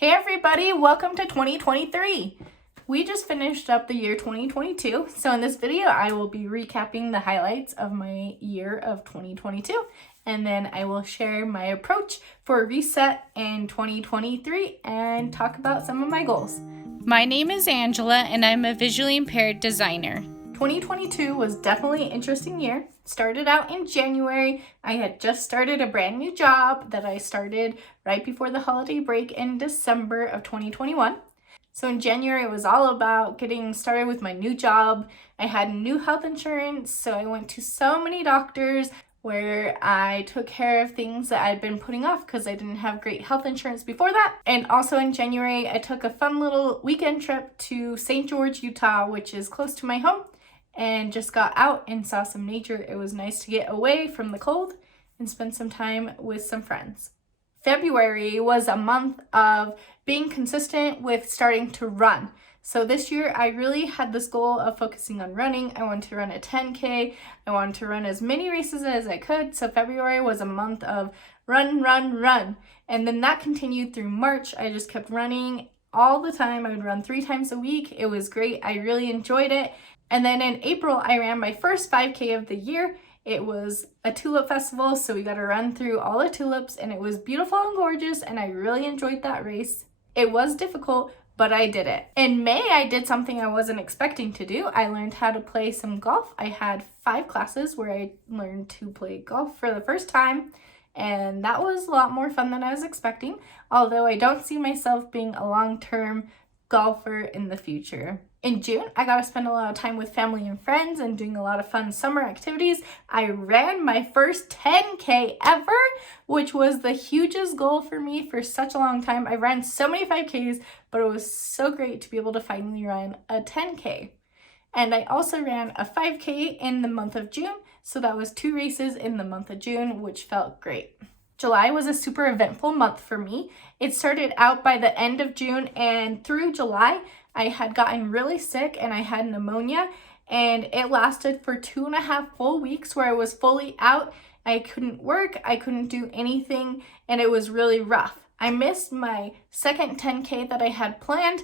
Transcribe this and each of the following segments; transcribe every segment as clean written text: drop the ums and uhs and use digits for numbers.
Hey everybody, welcome to 2023. We just finished up the year 2022, so in this video I will be recapping the highlights of my year of 2022, and then I will share my approach for a reset in 2023 and talk about some of my goals. My name is Angela and I'm a visually impaired designer. 2022 was definitely an interesting year. Started out in January. I had just started a brand new job that I started right before the holiday break in December of 2021. So in January, it was all about getting started with my new job. I had new health insurance, so I went to so many doctors where I took care of things that I'd been putting off because I didn't have great health insurance before that. And also in January, I took a fun little weekend trip to St. George, Utah, which is close to my home, and just got out and saw some nature. It was nice to get away from the cold and spend some time with some friends. February was a month of being consistent with starting to run. So this year I really had this goal of focusing on running. I wanted to run a 10K. I wanted to run as many races as I could. So February was a month of run, run, run. And then that continued through March. I just kept running all the time. I would run 3 times a week. It was great. I really enjoyed it. And then in April, I ran my first 5K of the year. It was a tulip festival, so we got to run through all the tulips, and it was beautiful and gorgeous, and I really enjoyed that race. It was difficult, but I did it. In May, I did something I wasn't expecting to do. I learned how to play some golf. I had 5 classes where I learned to play golf for the first time, and that was a lot more fun than I was expecting, although I don't see myself being a long-term golfer in the future. In June, I got to spend a lot of time with family and friends and doing a lot of fun summer activities. I ran my first 10K ever, which was the hugest goal for me for such a long time. I ran so many 5Ks, but it was so great to be able to finally run a 10K. And I also ran a 5K in the month of June, so that was 2 races in the month of June, which felt great. July was a super eventful month for me. It started out by the end of June, and through July, I had gotten really sick and I had pneumonia, and it lasted for 2.5 full weeks where I was fully out. I couldn't work, I couldn't do anything, and it was really rough. I missed my second 10K that I had planned,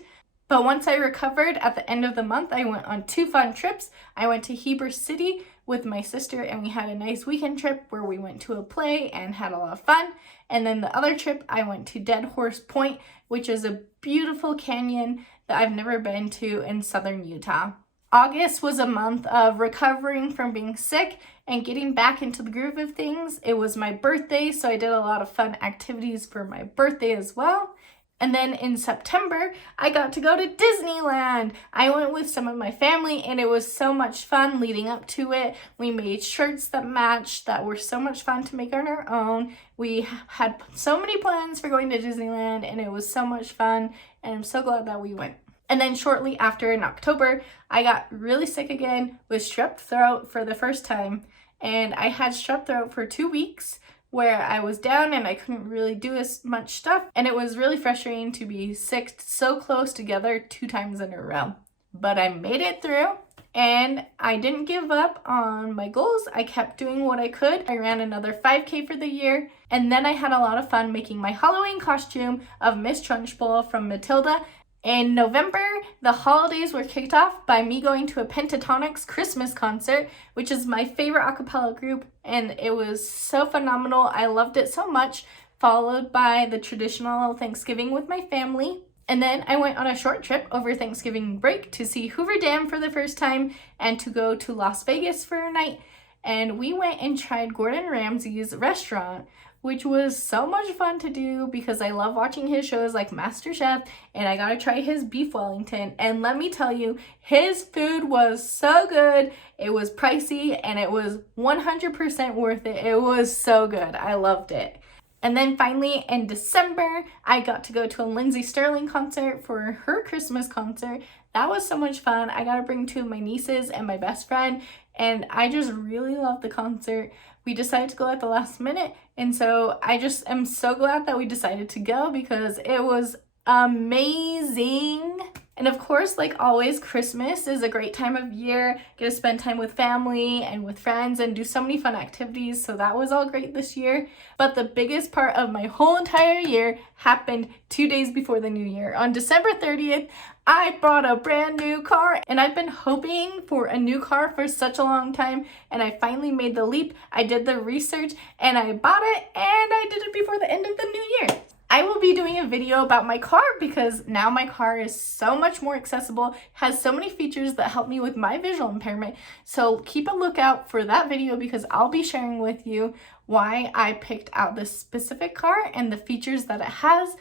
but once I recovered at the end of the month, I went on 2 fun trips. I went to Heber City with my sister, and we had a nice weekend trip where we went to a play and had a lot of fun. And then the other trip, I went to Dead Horse Point, which is a beautiful canyon that I've never been to in southern Utah. August was a month of recovering from being sick and getting back into the groove of things. It was my birthday, so I did a lot of fun activities for my birthday as well. And then in September, I got to go to Disneyland. I went with some of my family, and it was so much fun leading up to it. We made shirts that matched that were so much fun to make on our own. We had so many plans for going to Disneyland, and it was so much fun, and I'm so glad that we went. And then shortly after, in October, I got really sick again with strep throat for the first time. And I had strep throat for 2 weeks, where I was down and I couldn't really do as much stuff, and it was really frustrating to be sick so close together 2 times in a row. But I made it through, and I didn't give up on my goals. I kept doing what I could. I ran another 5K for the year, and then I had a lot of fun making my Halloween costume of Miss Trunchbull from Matilda. In November, the holidays were kicked off by me going to a Pentatonix Christmas concert, which is my favorite a cappella group, and it was so phenomenal. I loved it so much, followed by the traditional Thanksgiving with my family. And then I went on a short trip over Thanksgiving break to see Hoover Dam for the first time and to go to Las Vegas for a night. And we went and tried Gordon Ramsay's restaurant, which was so much fun to do because I love watching his shows like MasterChef, and I got to try his beef Wellington. And let me tell you, his food was so good. It was pricey, and it was 100% worth it. It was so good. I loved it. And then finally in December, I got to go to a Lindsey Sterling concert for her Christmas concert. That was so much fun. I got to bring 2 of my nieces and my best friend, and I just really loved the concert. We decided to go at the last minute, and so I just am so glad that we decided to go because it was amazing. And of course, like always, Christmas is a great time of year. Get to spend time with family and with friends and do so many fun activities. So that was all great this year. But the biggest part of my whole entire year happened 2 days before the new year. On December 30th, I bought a brand new car, and I've been hoping for a new car for such a long time, and I finally made the leap. I did the research and I bought it, and I did it before the end of the new year. I will be doing a video about my car because now my car is so much more accessible, has so many features that help me with my visual impairment. So keep a lookout for that video because I'll be sharing with you why I picked out this specific car and the features that it has.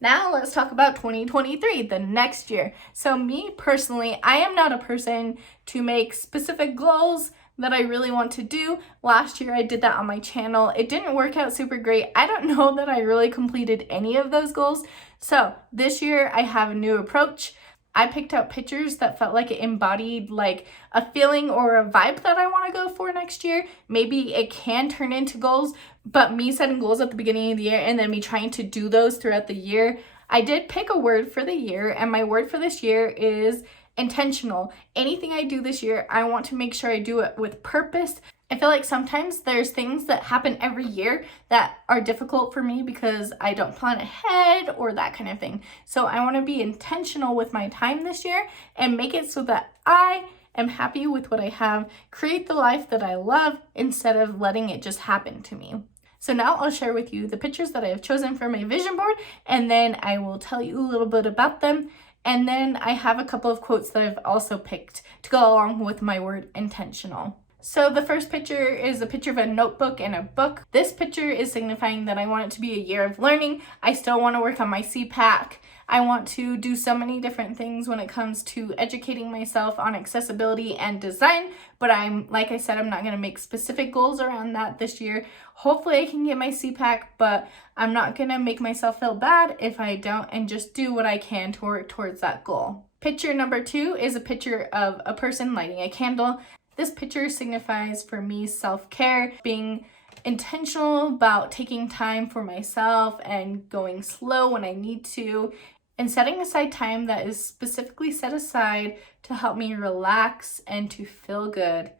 Now let's talk about 2023, the next year. So me personally, I am not a person to make specific goals that I really want to do. Last year I did that on my channel. It didn't work out super great. I don't know that I really completed any of those goals. So this year I have a new approach. I picked out pictures that felt like it embodied like a feeling or a vibe that I want to go for next year. Maybe it can turn into goals, but me setting goals at the beginning of the year and then me trying to do those throughout the year. I did pick a word for the year, and my word for this year is intentional. Anything I do this year, I want to make sure I do it with purpose. I feel like sometimes there's things that happen every year that are difficult for me because I don't plan ahead or that kind of thing. So I want to be intentional with my time this year and make it so that I am happy with what I have, create the life that I love instead of letting it just happen to me. So now I'll share with you the pictures that I have chosen for my vision board, and then I will tell you a little bit about them. And then I have a couple of quotes that I've also picked to go along with my word intentional. So the first picture is a picture of a notebook and a book. This picture is signifying that I want it to be a year of learning. I still want to work on my CPAC. I want to do so many different things when it comes to educating myself on accessibility and design, but like I said, I'm not going to make specific goals around that this year. Hopefully I can get my CPAC, but I'm not going to make myself feel bad if I don't and just do what I can to work towards that goal. Picture number 2 is a picture of a person lighting a candle. This picture signifies for me self-care, being intentional about taking time for myself and going slow when I need to, and setting aside time that is specifically set aside to help me relax and to feel good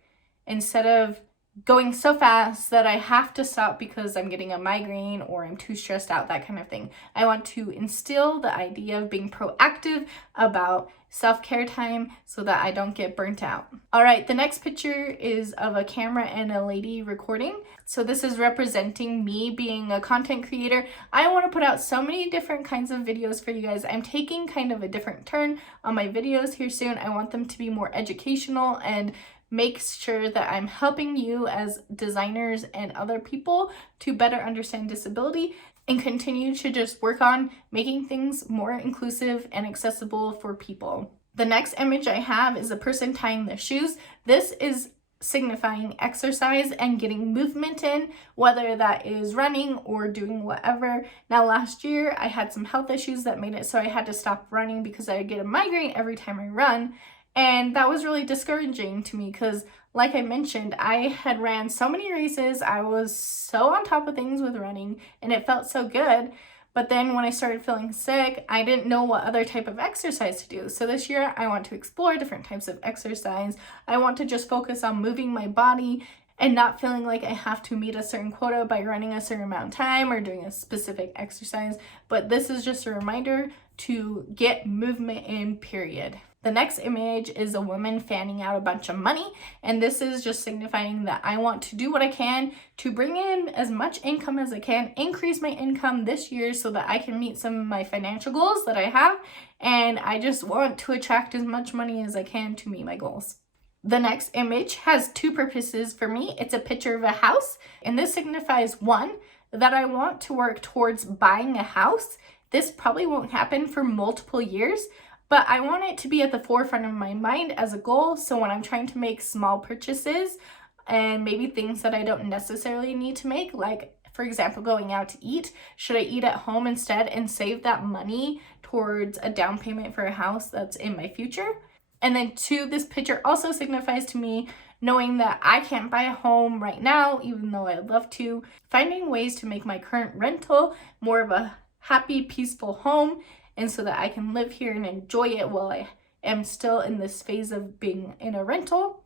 instead of going so fast that I have to stop because I'm getting a migraine or I'm too stressed out, that kind of thing. I want to instill the idea of being proactive about self-care time so that I don't get burnt out. All right, the next picture is of a camera and a lady recording. So this is representing me being a content creator. I want to put out so many different kinds of videos for you guys. I'm taking kind of a different turn on my videos here soon. I want them to be more educational and make sure that I'm helping you as designers and other people to better understand disability and continue to just work on making things more inclusive and accessible for people. The next image I have is a person tying their shoes. This is signifying exercise and getting movement in, whether that is running or doing whatever. Now last year I had some health issues that made it so I had to stop running because I get a migraine every time I run. And that was really discouraging to me because, like I mentioned, I had ran so many races. I was so on top of things with running and it felt so good. But then when I started feeling sick, I didn't know what other type of exercise to do. So this year I want to explore different types of exercise. I want to just focus on moving my body and not feeling like I have to meet a certain quota by running a certain amount of time or doing a specific exercise. But this is just a reminder to get movement in, period. The next image is a woman fanning out a bunch of money, and this is just signifying that I want to do what I can to bring in as much income as I can, increase my income this year so that I can meet some of my financial goals that I have, and I just want to attract as much money as I can to meet my goals. The next image has 2 purposes for me. It's a picture of a house, and this signifies, 1, that I want to work towards buying a house. This probably won't happen for multiple years, but I want it to be at the forefront of my mind as a goal. So when I'm trying to make small purchases and maybe things that I don't necessarily need to make, like for example, going out to eat, should I eat at home instead and save that money towards a down payment for a house that's in my future? And then 2, this picture also signifies to me knowing that I can't buy a home right now, even though I'd love to, finding ways to make my current rental more of a happy, peaceful home and so that I can live here and enjoy it while I am still in this phase of being in a rental,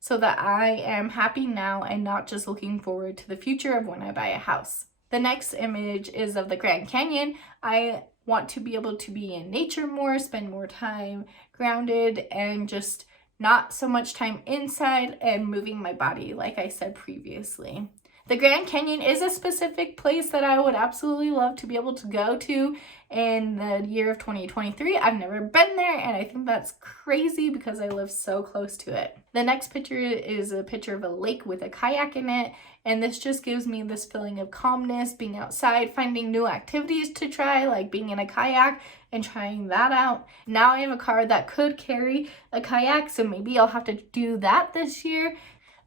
so that I am happy now and not just looking forward to the future of when I buy a house. The next image is of the Grand Canyon. I want to be able to be in nature more, spend more time grounded, and just not so much time inside and moving my body, like I said previously. The Grand Canyon is a specific place that I would absolutely love to be able to go to in the year of 2023. I've never been there, and I think that's crazy because I live so close to it. The next picture is a picture of a lake with a kayak in it, and this just gives me this feeling of calmness, being outside, finding new activities to try, like being in a kayak and trying that out. Now I have a car that could carry a kayak, so maybe I'll have to do that this year.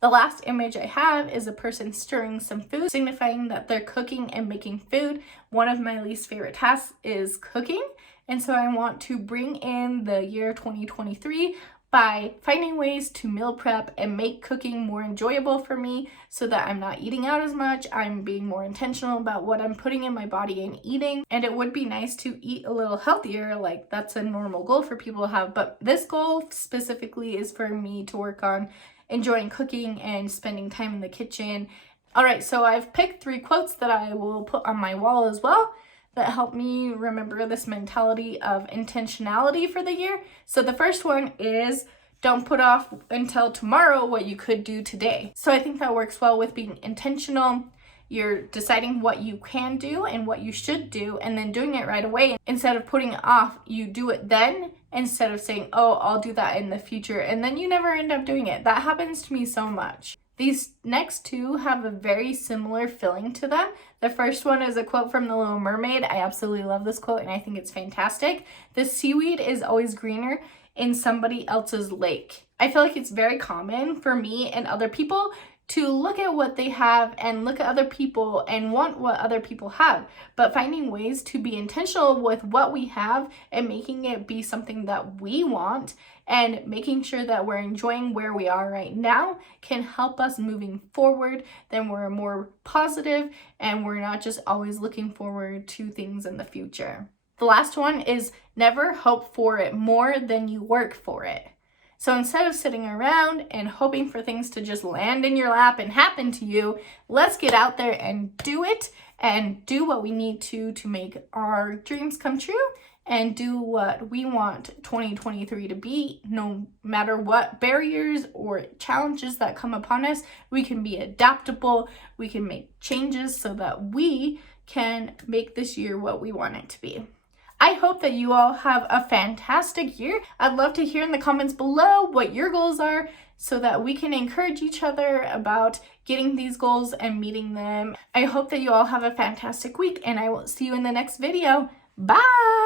The last image I have is a person stirring some food, signifying that they're cooking and making food. One of my least favorite tasks is cooking, and so I want to bring in the year 2023 by finding ways to meal prep and make cooking more enjoyable for me, so that I'm not eating out as much. I'm being more intentional about what I'm putting in my body and eating, and it would be nice to eat a little healthier. Like, that's a normal goal for people to have, but this goal specifically is for me to work on enjoying cooking and spending time in the kitchen. All right, so I've picked 3 quotes that I will put on my wall as well that help me remember this mentality of intentionality for the year. So the first one is, don't put off until tomorrow what you could do today. So I think that works well with being intentional. You're deciding what you can do and what you should do, and then doing it right away. Instead of putting it off, you do it then, instead of saying, oh, I'll do that in the future, and then you never end up doing it. That happens to me so much. These next 2 have a very similar feeling to them. The first one is a quote from The Little Mermaid. I absolutely love this quote, and I think it's fantastic. The seaweed is always greener in somebody else's lake. I feel like it's very common for me and other people to look at what they have and look at other people and want what other people have, but finding ways to be intentional with what we have and making it be something that we want and making sure that we're enjoying where we are right now can help us moving forward. Then we're more positive and we're not just always looking forward to things in the future. The last one is, never hope for it more than you work for it. So instead of sitting around and hoping for things to just land in your lap and happen to you, let's get out there and do it, and do what we need to make our dreams come true and do what we want 2023 to be. No matter what barriers or challenges that come upon us, we can be adaptable, we can make changes so that we can make this year what we want it to be. I hope that you all have a fantastic year. I'd love to hear in the comments below what your goals are so that we can encourage each other about getting these goals and meeting them. I hope that you all have a fantastic week, and I will see you in the next video. Bye!